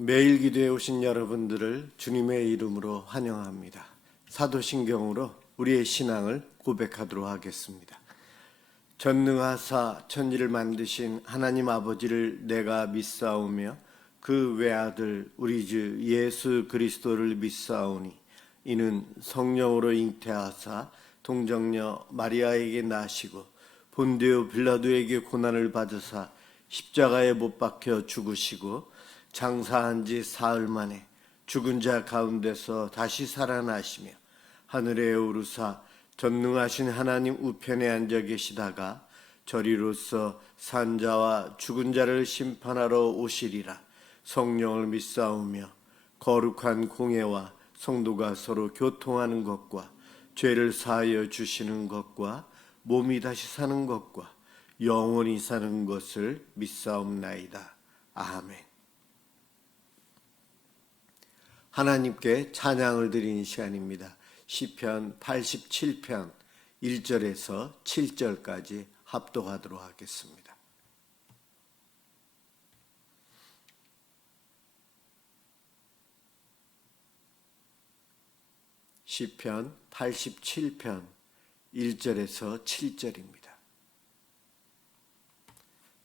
매일 기도에 오신 여러분들을 주님의 이름으로 환영합니다. 사도신경으로 우리의 신앙을 고백하도록 하겠습니다. 전능하사 천지를 만드신 하나님 아버지를 내가 믿사오며 그 외아들 우리 주 예수 그리스도를 믿사오니 이는 성령으로 잉태하사 동정녀 마리아에게 나시고 본디오 빌라도에게 고난을 받으사 십자가에 못 박혀 죽으시고 장사한 지 사흘 만에 죽은 자 가운데서 다시 살아나시며 하늘에 오르사 전능하신 하나님 우편에 앉아 계시다가 저리로서 산자와 죽은 자를 심판하러 오시리라. 성령을 믿사오며 거룩한 공예와 성도가 서로 교통하는 것과 죄를 사하여 주시는 것과 몸이 다시 사는 것과 영원히 사는 것을 믿사옵나이다. 아멘. 하나님께 찬양을 드리는 시간입니다. 시편 87편 1절에서 7절까지 합독하도록 하겠습니다. 시편 87편 1절에서 7절입니다.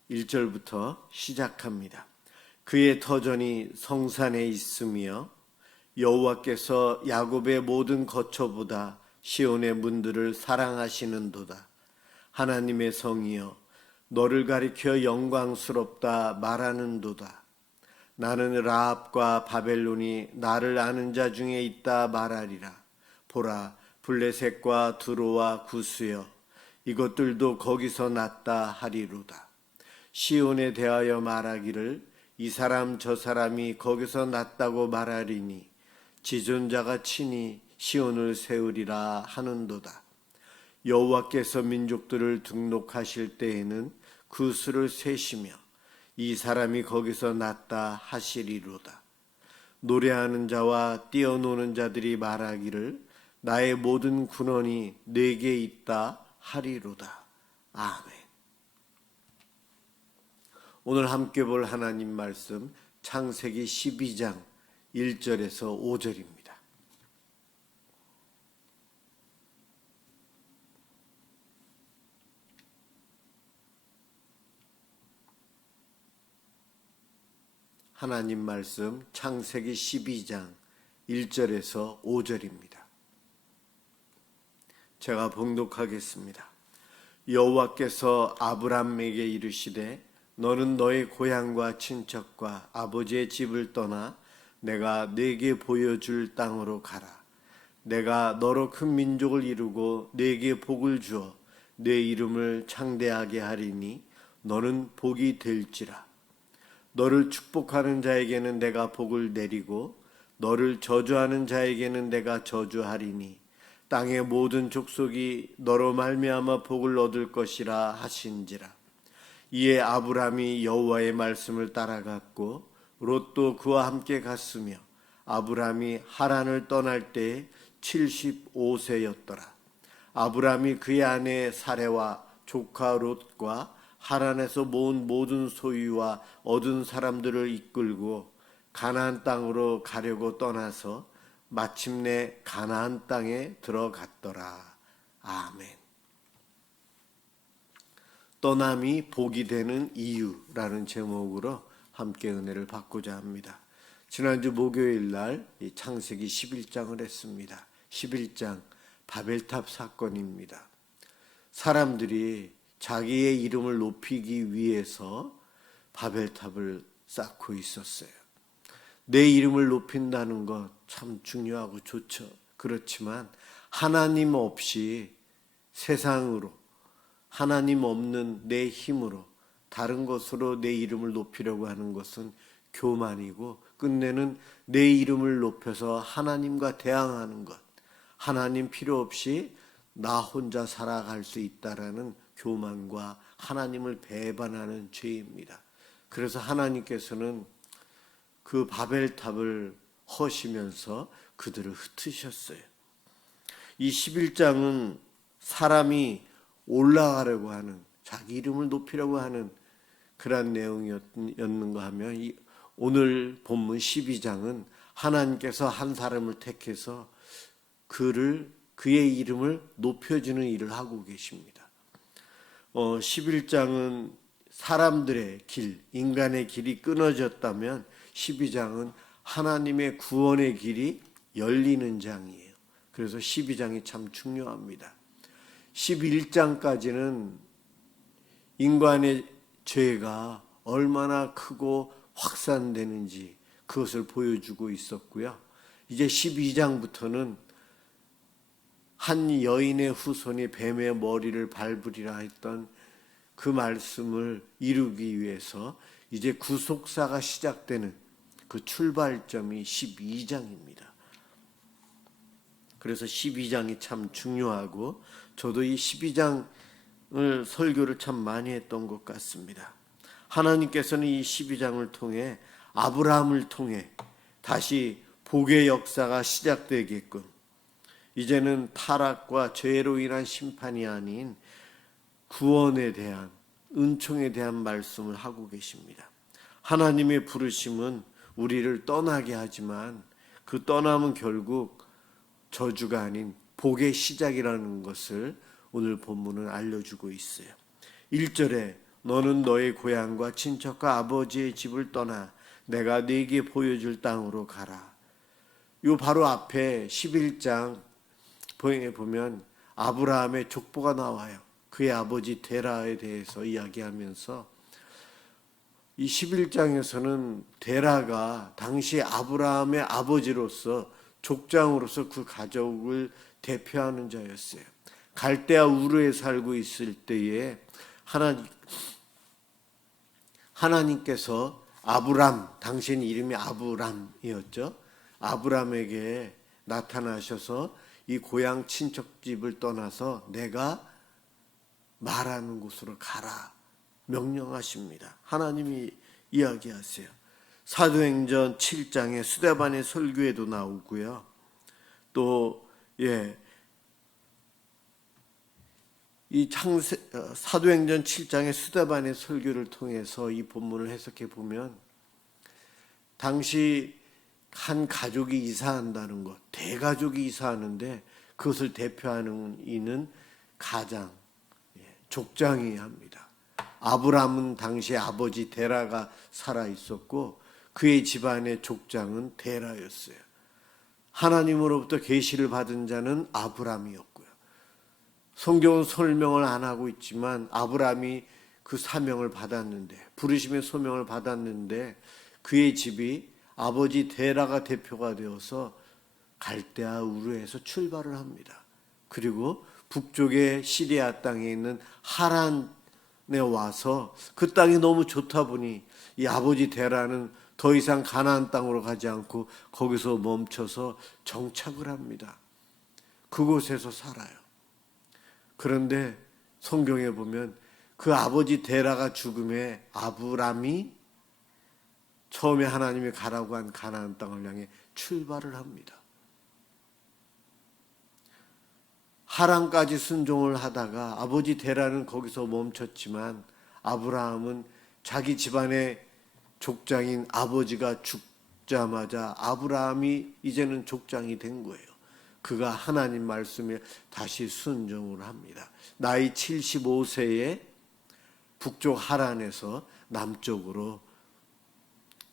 1절부터 시작합니다. 그의 터전이 성산에 있으며 여호와께서 야곱의 모든 거처보다 시온의 문들을 사랑하시는도다. 하나님의 성이여 너를 가리켜 영광스럽다 말하는도다. 나는 라합과 바벨론이 나를 아는 자 중에 있다 말하리라. 보라 블레셋과 두로와 구스여 이것들도 거기서 났다 하리로다. 시온에 대하여 말하기를 이 사람 저 사람이 거기서 났다고 말하리니 지존자가 친히 시온을 세우리라 하는도다. 여호와께서 민족들을 등록하실 때에는 그 수를 세시며 이 사람이 거기서 났다 하시리로다. 노래하는 자와 뛰어노는 자들이 말하기를 나의 모든 군원이 내게 있다 하리로다. 아멘. 오늘 함께 볼 하나님 말씀 창세기 12장 1절에서 5절입니다. 하나님 말씀 창세기 12장 1절에서 5절입니다. 제가 봉독하겠습니다. 여호와께서 아브람에게 이르시되 너는 너의 고향과 친척과 아버지의 집을 떠나 내가 네게 보여줄 땅으로 가라. 내가 너로 큰 민족을 이루고 네게 복을 주어 네 이름을 창대하게 하리니 너는 복이 될지라. 너를 축복하는 자에게는 내가 복을 내리고 너를 저주하는 자에게는 내가 저주하리니 땅의 모든 족속이 너로 말미암아 복을 얻을 것이라 하신지라. 이에 아브람이 여호와의 말씀을 따라갔고 롯도 그와 함께 갔으며 아브람이 하란을 떠날 때에 75세였더라. 아브람이 그의 아내 사레와 조카 롯과 하란에서 모은 모든 소유와 얻은 사람들을 이끌고 가나안 땅으로 가려고 떠나서 마침내 가나안 땅에 들어갔더라. 아멘. 떠남이 복이 되는 이유라는 제목으로 함께 은혜를 받고자 합니다. 지난주 목요일 날 창세기 11장을 했습니다. 11장 바벨탑 사건입니다. 사람들이 자기의 이름을 높이기 위해서 바벨탑을 쌓고 있었어요. 내 이름을 높인다는 것 참 중요하고 좋죠. 그렇지만 하나님 없이 세상으로 하나님 없는 내 힘으로 다른 것으로 내 이름을 높이려고 하는 것은 교만이고 끝내는 내 이름을 높여서 하나님과 대항하는 것, 하나님 필요 없이 나 혼자 살아갈 수 있다라는 교만과 하나님을 배반하는 죄입니다. 그래서 하나님께서는 그 바벨탑을 허시면서 그들을 흩으셨어요. 이 11장은 사람이 올라가려고 하는, 자기 이름을 높이려고 하는 그런 내용이었는가 하면 오늘 본문 12장은 하나님께서 한 사람을 택해서 그의 이름을 높여주는 일을 하고 계십니다. 11장은 사람들의 길, 인간의 길이 끊어졌다면 12장은 하나님의 구원의 길이 열리는 장이에요. 그래서 12장이 참 중요합니다. 11장까지는 인간의 죄가 얼마나 크고 확산되는지 그것을 보여주고 있었고요. 이제 12장부터는 한 여인의 후손이 뱀의 머리를 밟으리라 했던 그 말씀을 이루기 위해서 이제 구속사가 시작되는 그 출발점이 12장입니다. 그래서 12장이 참 중요하고 저도 이 12장을 설교를 참 많이 했던 것 같습니다. 하나님께서는 이 12장을 통해 아브라함을 통해 다시 복의 역사가 시작되게끔 이제는 타락과 죄로 인한 심판이 아닌 구원에 대한 은총에 대한 말씀을 하고 계십니다. 하나님의 부르심은 우리를 떠나게 하지만 그 떠남은 결국 저주가 아닌 복의 시작이라는 것을 오늘 본문은 알려주고 있어요. 1절에 너는 너의 고향과 친척과 아버지의 집을 떠나 내가 네게 보여줄 땅으로 가라. 요 바로 앞에 11장 보면 아브라함의 족보가 나와요. 그의 아버지 데라에 대해서 이야기하면서 이 11장에서는 데라가 당시 아브라함의 아버지로서 족장으로서 그 가족을 대표하는 자였어요. 갈대아 우르에 살고 있을 때에 하나님께서 아브람, 당신 이름이 아브람이었죠. 아브람에게 나타나셔서 이 고향 친척집을 떠나서 내가 말하는 곳으로 가라 명령하십니다. 하나님이 이야기하세요. 사도행전 7장에 스데반의 설교에도 나오고요. 또 이 사도행전 7장의 스데반의 설교를 통해서 이 본문을 해석해 보면 당시 한 가족이 이사한다는 것, 대가족이 이사하는데 그것을 대표하는 이는 가장, 족장이 합니다. 아브람은 당시 아버지 데라가 살아 있었고 그의 집안의 족장은 데라였어요. 하나님으로부터 계시를 받은 자는 아브람이었고요. 성경은 설명을 안 하고 있지만 아브람이 그 사명을 받았는데 부르심의 소명을 받았는데 그의 집이 아버지 데라가 대표가 되어서 갈대아 우르에서 출발을 합니다. 그리고 북쪽의 시리아 땅에 있는 하란에 와서 그 땅이 너무 좋다 보니 이 아버지 데라는 더 이상 가나안 땅으로 가지 않고 거기서 멈춰서 정착을 합니다. 그곳에서 살아요. 그런데 성경에 보면 그 아버지 데라가 죽음에 아브람이 처음에 하나님이 가라고 한 가나안 땅을 향해 출발을 합니다. 하란까지 순종을 하다가 아버지 데라는 거기서 멈췄지만 아브라함은 자기 집안의 족장인 아버지가 죽자마자 아브라함이 이제는 족장이 된 거예요. 그가 하나님 말씀에 다시 순종을 합니다. 나이 75세에 북쪽 하란에서 남쪽으로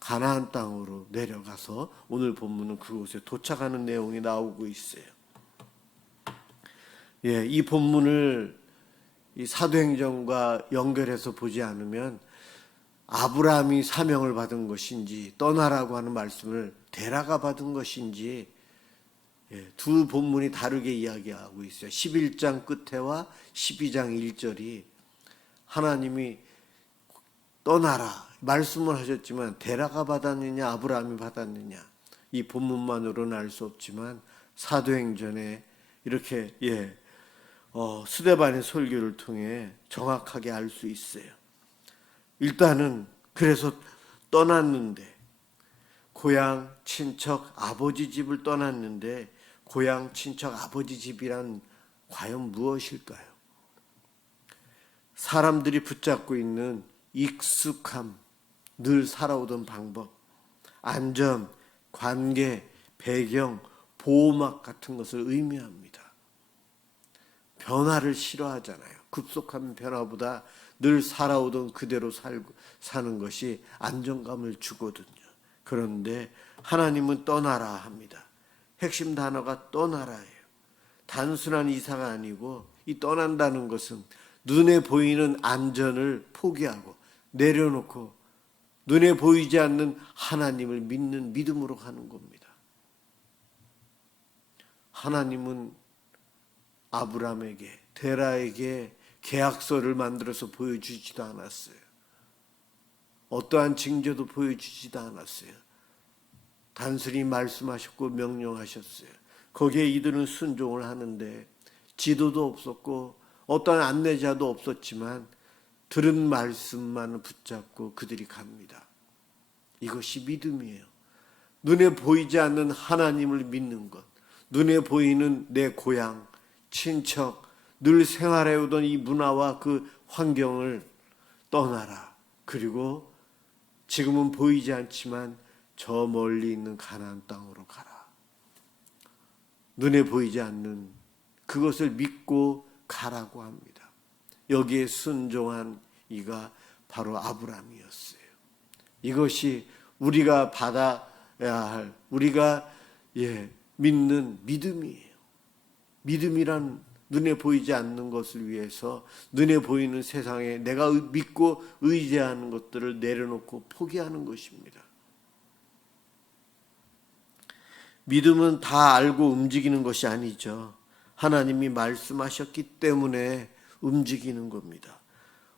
가나안 땅으로 내려가서 오늘 본문은 그곳에 도착하는 내용이 나오고 있어요. 이 본문을 이 사도행전과 연결해서 보지 않으면 아브라함이 사명을 받은 것인지 떠나라고 하는 말씀을 데라가 받은 것인지 두 본문이 다르게 이야기하고 있어요. 11장 끝에와 12장 1절이 하나님이 떠나라 말씀을 하셨지만 데라가 받았느냐 아브라함이 받았느냐 이 본문만으로는 알 수 없지만 사도행전에 이렇게 스데반의 설교를 통해 정확하게 알 수 있어요. 일단은 그래서 떠났는데 고향 친척 아버지 집을 떠났는데 고향 친척 아버지 집이란 과연 무엇일까요? 사람들이 붙잡고 있는 익숙함, 늘 살아오던 방법, 안전, 관계, 배경, 보호막 같은 것을 의미합니다. 변화를 싫어하잖아요. 급속한 변화보다 늘 살아오던 그대로 사는 것이 안정감을 주거든요. 그런데 하나님은 떠나라 합니다. 핵심 단어가 떠나라예요. 단순한 이사가 아니고 이 떠난다는 것은 눈에 보이는 안전을 포기하고 내려놓고 눈에 보이지 않는 하나님을 믿는 믿음으로 가는 겁니다. 하나님은 아브라함에게, 데라에게 계약서를 만들어서 보여주지도 않았어요. 어떠한 징조도 보여주지도 않았어요. 단순히 말씀하셨고 명령하셨어요. 거기에 이들은 순종을 하는데 지도도 없었고 어떠한 안내자도 없었지만 들은 말씀만 붙잡고 그들이 갑니다. 이것이 믿음이에요. 눈에 보이지 않는 하나님을 믿는 것, 눈에 보이는 내 고향, 친척, 늘 생활해오던 이 문화와 그 환경을 떠나라. 그리고 지금은 보이지 않지만 저 멀리 있는 가나안 땅으로 가라. 눈에 보이지 않는 그것을 믿고 가라고 합니다. 여기에 순종한 이가 바로 아브라함이었어요. 이것이 우리가 받아야 할, 우리가 믿는 믿음이에요. 믿음이란 눈에 보이지 않는 것을 위해서 눈에 보이는 세상에 내가 믿고 의지하는 것들을 내려놓고 포기하는 것입니다. 믿음은 다 알고 움직이는 것이 아니죠. 하나님이 말씀하셨기 때문에 움직이는 겁니다.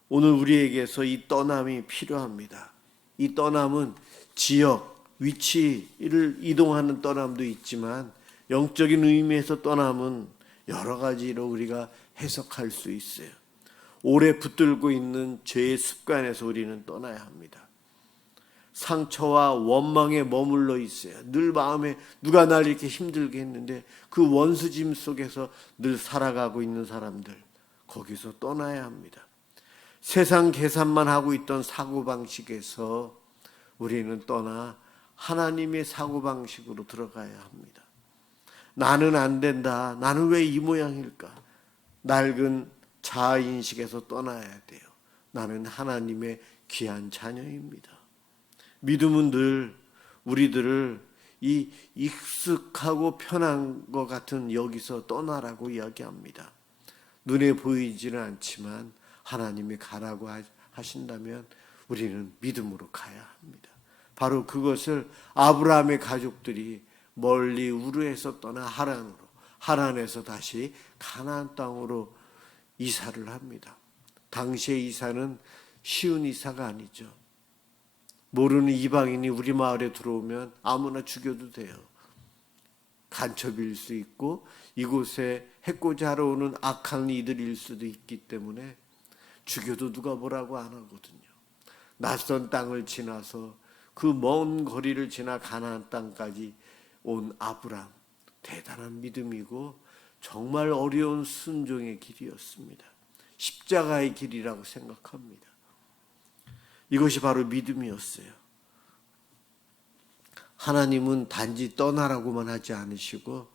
오늘 우리에게서 이 떠남이 필요합니다. 이 떠남은 지역, 위치를 이동하는 떠남도 있지만 영적인 의미에서 떠남은 여러 가지로 우리가 해석할 수 있어요. 오래 붙들고 있는 죄의 습관에서 우리는 떠나야 합니다. 상처와 원망에 머물러 있어요. 늘 마음에 누가 날 이렇게 힘들게 했는데 그 원수짐 속에서 늘 살아가고 있는 사람들, 거기서 떠나야 합니다. 세상 계산만 하고 있던 사고방식에서 우리는 떠나 하나님의 사고방식으로 들어가야 합니다. 나는 안 된다. 나는 왜 이 모양일까? 낡은 자아인식에서 떠나야 돼요. 나는 하나님의 귀한 자녀입니다. 믿음은 늘 우리들을 이 익숙하고 편한 것 같은 여기서 떠나라고 이야기합니다. 눈에 보이지는 않지만 하나님이 가라고 하신다면 우리는 믿음으로 가야 합니다. 바로 그것을 아브라함의 가족들이 멀리 우르에서 떠나 하란으로, 하란에서 다시 가나안 땅으로 이사를 합니다. 당시의 이사는 쉬운 이사가 아니죠. 모르는 이방인이 우리 마을에 들어오면 아무나 죽여도 돼요. 간첩일 수 있고 이곳에 해코지 하러 오는 악한 이들일 수도 있기 때문에 죽여도 누가 뭐라고 안 하거든요. 낯선 땅을 지나서 그 먼 거리를 지나 가나안 땅까지 온 아브라함, 대단한 믿음이고 정말 어려운 순종의 길이었습니다. 십자가의 길이라고 생각합니다. 이것이 바로 믿음이었어요. 하나님은 단지 떠나라고만 하지 않으시고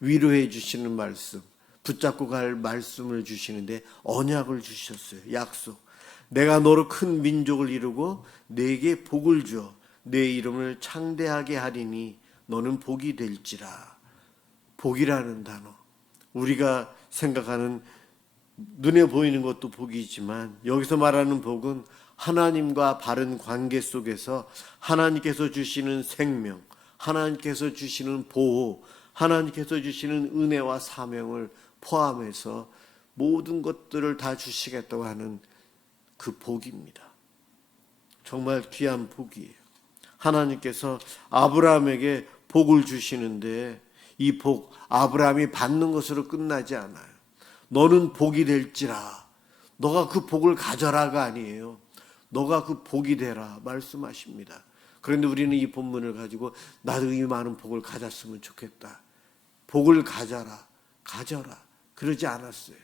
위로해 주시는 말씀, 붙잡고 갈 말씀을 주시는데 언약을 주셨어요. 약속. 내가 너로 큰 민족을 이루고 네게 복을 주어 내 이름을 창대하게 하리니 너는 복이 될지라. 복이라는 단어, 우리가 생각하는 눈에 보이는 것도 복이지만 여기서 말하는 복은 하나님과 바른 관계 속에서 하나님께서 주시는 생명, 하나님께서 주시는 보호, 하나님께서 주시는 은혜와 사명을 포함해서 모든 것들을 다 주시겠다고 하는 그 복입니다. 정말 귀한 복이에요. 하나님께서 아브라함에게 복을 주시는데 이 복, 아브라함이 받는 것으로 끝나지 않아요. 너는 복이 될지라. 너가 그 복을 가져라가 아니에요. 너가 그 복이 되라 말씀하십니다. 그런데 우리는 이 본문을 가지고 나도 이 많은 복을 가졌으면 좋겠다. 복을 가져라, 가져라. 그러지 않았어요.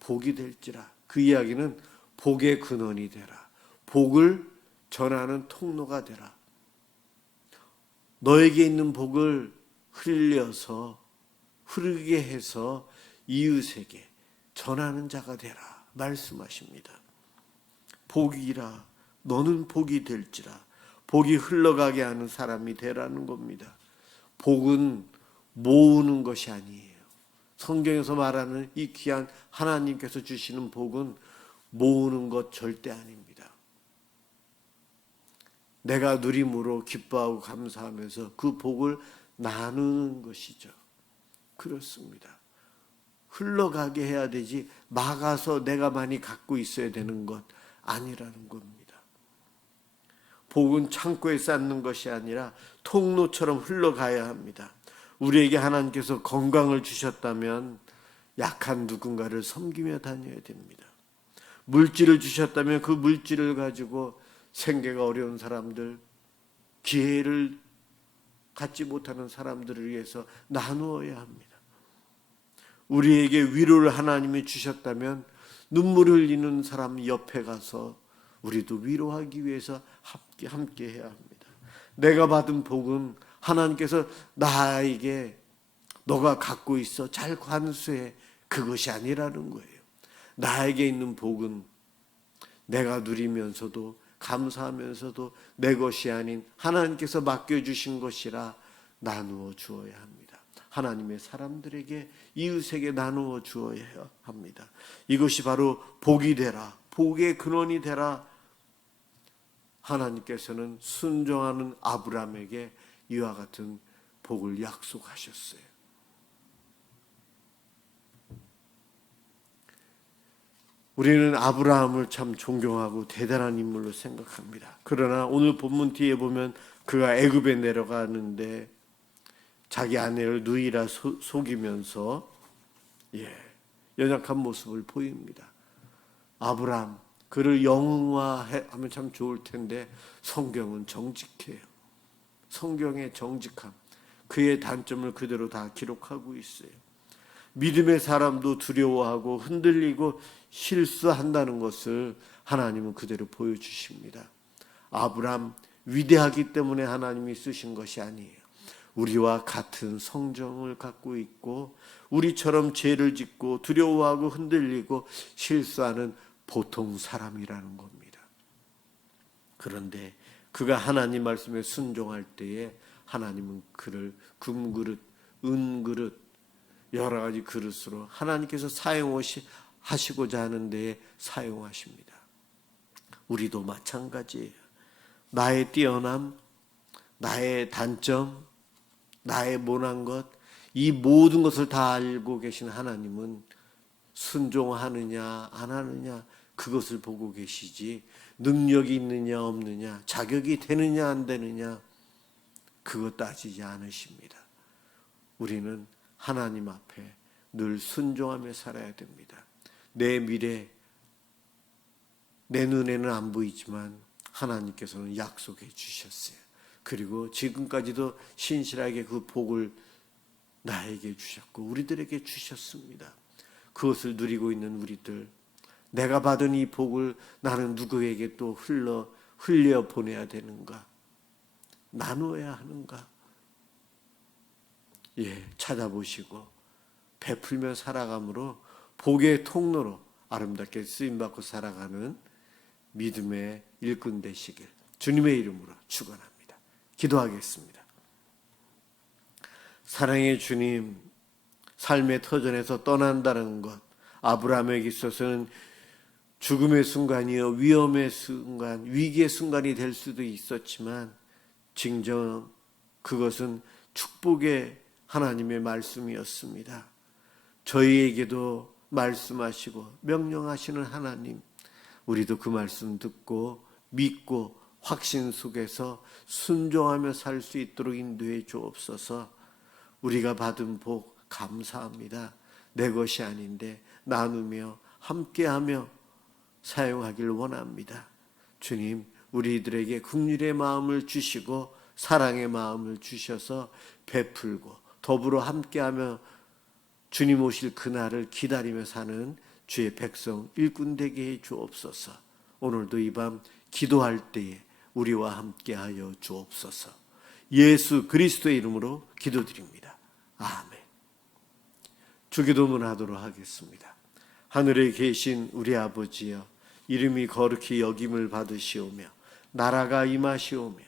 복이 될지라. 그 이야기는 복의 근원이 되라. 복을 전하는 통로가 되라. 너에게 있는 복을 흐르게 해서 이웃에게 전하는 자가 되라 말씀하십니다. 복이라 너는 복이 될지라, 복이 흘러가게 하는 사람이 되라는 겁니다. 복은 모으는 것이 아니에요. 성경에서 말하는 이 귀한 하나님께서 주시는 복은 모으는 것 절대 아닙니다. 내가 누림으로 기뻐하고 감사하면서 그 복을 나누는 것이죠. 그렇습니다. 흘러가게 해야 되지 막아서 내가 많이 갖고 있어야 되는 것 아니라는 겁니다. 복은 창고에 쌓는 것이 아니라 통로처럼 흘러가야 합니다. 우리에게 하나님께서 건강을 주셨다면 약한 누군가를 섬기며 다녀야 됩니다. 물질을 주셨다면 그 물질을 가지고 생계가 어려운 사람들, 기회를 갖지 못하는 사람들을 위해서 나누어야 합니다. 우리에게 위로를 하나님이 주셨다면 눈물 흘리는 사람 옆에 가서 우리도 위로하기 위해서 함께 해야 합니다. 내가 받은 복은 하나님께서 나에게 너가 갖고 있어 잘 관수해, 그것이 아니라는 거예요. 나에게 있는 복은 내가 누리면서도 감사하면서도 내 것이 아닌 하나님께서 맡겨주신 것이라 나누어 주어야 합니다. 하나님의 사람들에게, 이웃에게 나누어 주어야 합니다. 이것이 바로 복이 되라, 복의 근원이 되라. 하나님께서는 순종하는 아브라함에게 이와 같은 복을 약속하셨어요. 우리는 아브라함을 참 존경하고 대단한 인물로 생각합니다. 그러나 오늘 본문 뒤에 보면 그가 애굽에 내려가는데 자기 아내를 누이라 속이면서 연약한 모습을 보입니다. 아브라함, 그를 영웅화하면 참 좋을 텐데 성경은 정직해요. 성경의 정직함, 그의 단점을 그대로 다 기록하고 있어요. 믿음의 사람도 두려워하고 흔들리고 실수한다는 것을 하나님은 그대로 보여주십니다. 아브라함 위대하기 때문에 하나님이 쓰신 것이 아니에요. 우리와 같은 성정을 갖고 있고 우리처럼 죄를 짓고 두려워하고 흔들리고 실수하는 보통 사람이라는 겁니다. 그런데 그가 하나님 말씀에 순종할 때에 하나님은 그를 금그릇, 은그릇, 여러 가지 그릇으로 하나님께서 사용하시고자 하는 데에 사용하십니다. 우리도 마찬가지예요. 나의 뛰어남, 나의 단점, 나의 못난 것, 이 모든 것을 다 알고 계신 하나님은 순종하느냐 안 하느냐 그것을 보고 계시지, 능력이 있느냐 없느냐, 자격이 되느냐 안 되느냐 그것 따지지 않으십니다. 우리는 하나님 앞에 늘 순종하며 살아야 됩니다. 내 미래, 내 눈에는 안 보이지만 하나님께서는 약속해 주셨어요. 그리고 지금까지도 신실하게 그 복을 나에게 주셨고 우리들에게 주셨습니다. 그것을 누리고 있는 우리들, 내가 받은 이 복을 나는 누구에게 또 흘려 보내야 되는가, 나누어야 하는가, 찾아보시고 베풀며 살아감으로 복의 통로로 아름답게 쓰임받고 살아가는 믿음의 일꾼 되시길 주님의 이름으로 축원합니다. 기도하겠습니다. 사랑의 주님, 삶의 터전에서 떠난다는 것, 아브라함에게 있어서는 죽음의 순간이요, 위험의 순간, 위기의 순간이 될 수도 있었지만 진정 그것은 축복의 하나님의 말씀이었습니다. 저희에게도 말씀하시고 명령하시는 하나님, 우리도 그 말씀 듣고 믿고 확신 속에서 순종하며 살 수 있도록 인도해 주옵소서. 우리가 받은 복 감사합니다. 내 것이 아닌데 나누며 함께하며 사용하길 원합니다. 주님, 우리들에게 긍휼의 마음을 주시고 사랑의 마음을 주셔서 베풀고 더불어 함께하며 주님 오실 그날을 기다리며 사는 주의 백성 일꾼 되게 해 주옵소서. 오늘도 이 밤 기도할 때에 우리와 함께하여 주옵소서. 예수 그리스도의 이름으로 기도드립니다. 아멘. 주기도문 하도록 하겠습니다. 하늘에 계신 우리 아버지여, 이름이 거룩히 여김을 받으시오며 나라가 임하시오며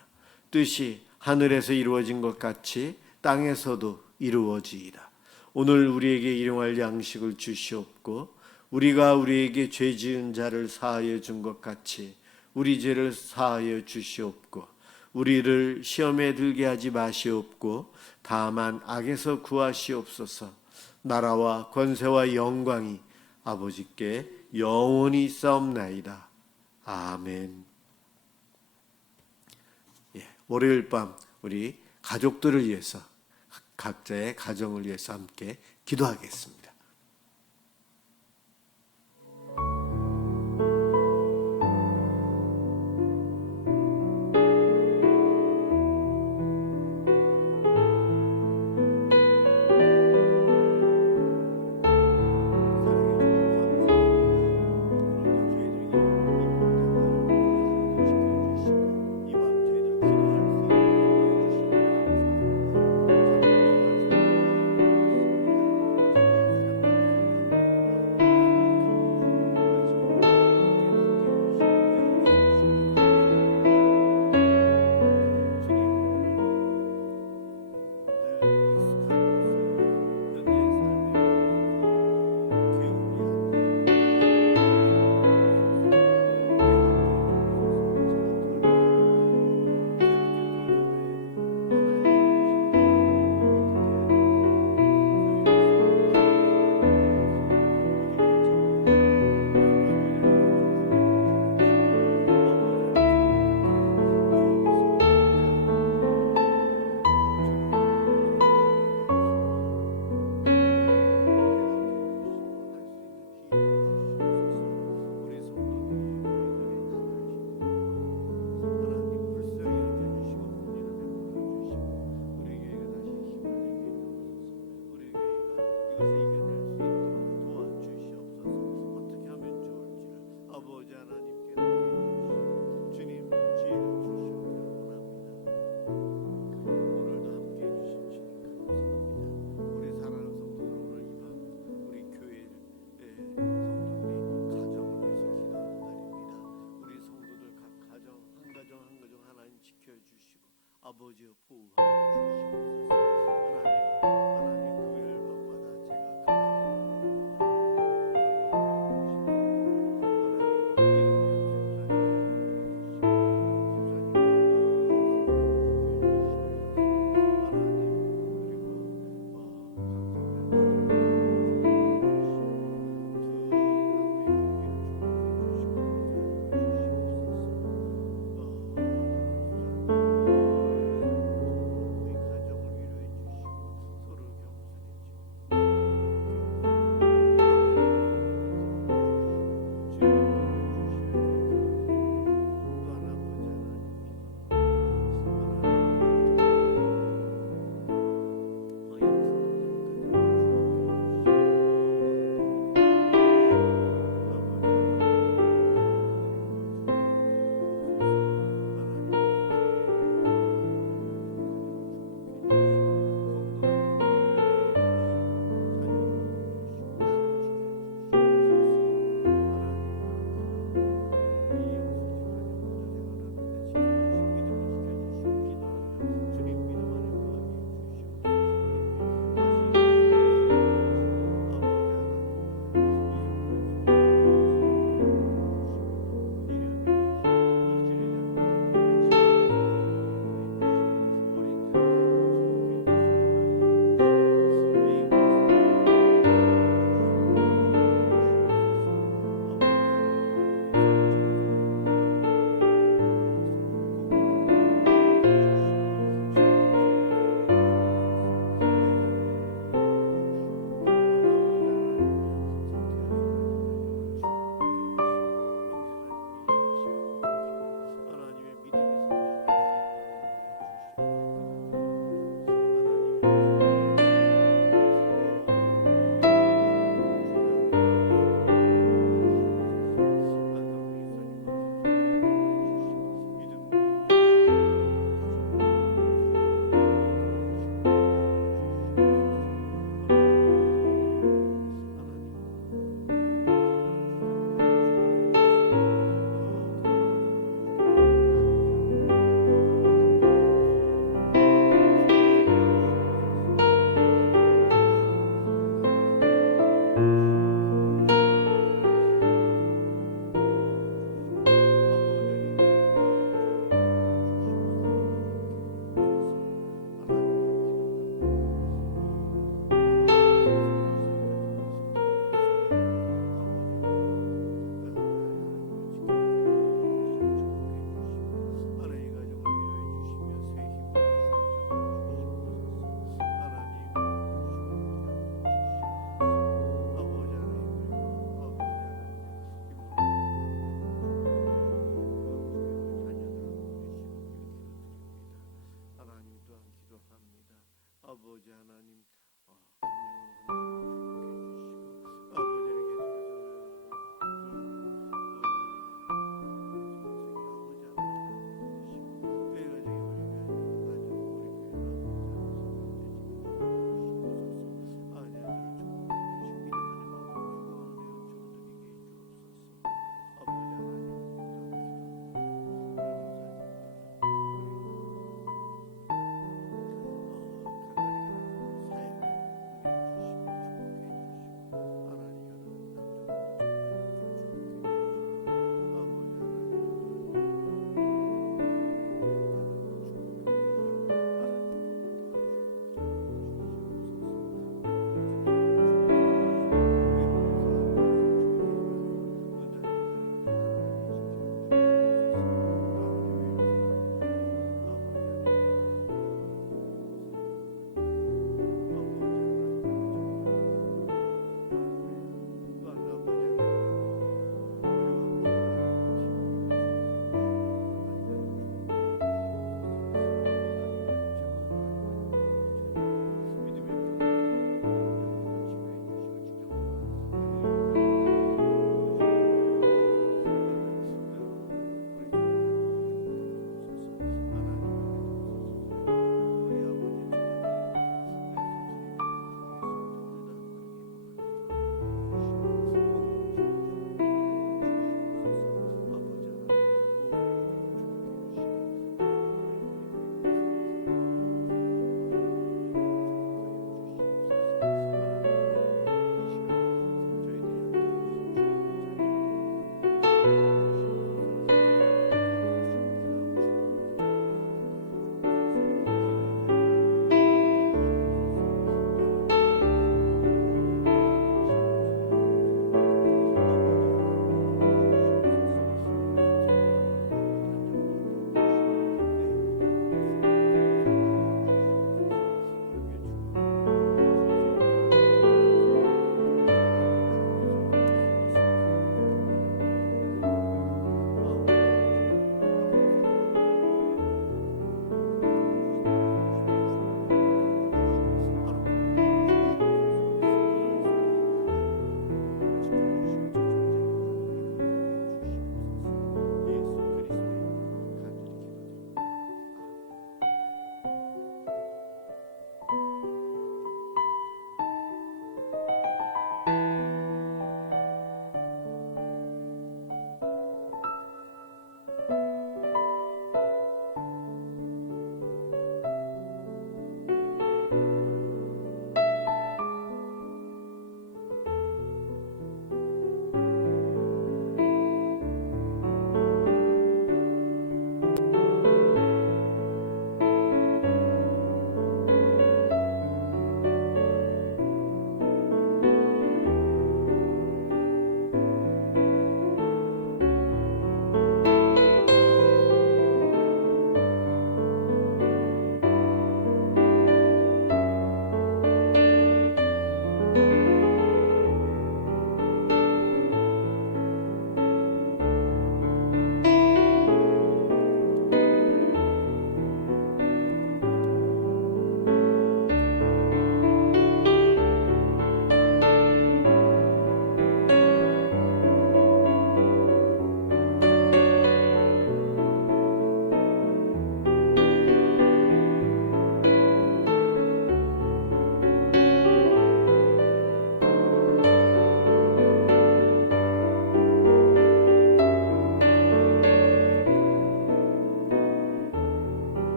뜻이 하늘에서 이루어진 것 같이 땅에서도 이루어지이다. 오늘 우리에게 일용할 양식을 주시옵고 우리가 우리에게 죄 지은 자를 사하여 준 것 같이 우리 죄를 사하여 주시옵고 우리를 시험에 들게 하지 마시옵고 다만 악에서 구하시옵소서. 나라와 권세와 영광이 아버지께 영원히 있사옵나이다. 아멘. 월요일 밤 우리 가족들을 위해서, 각자의 가정을 위해서 함께 기도하겠습니다. 아버지의 보호하여 주시옵소서. 하나님 교회를 밤마다 제가 아버지 하나님,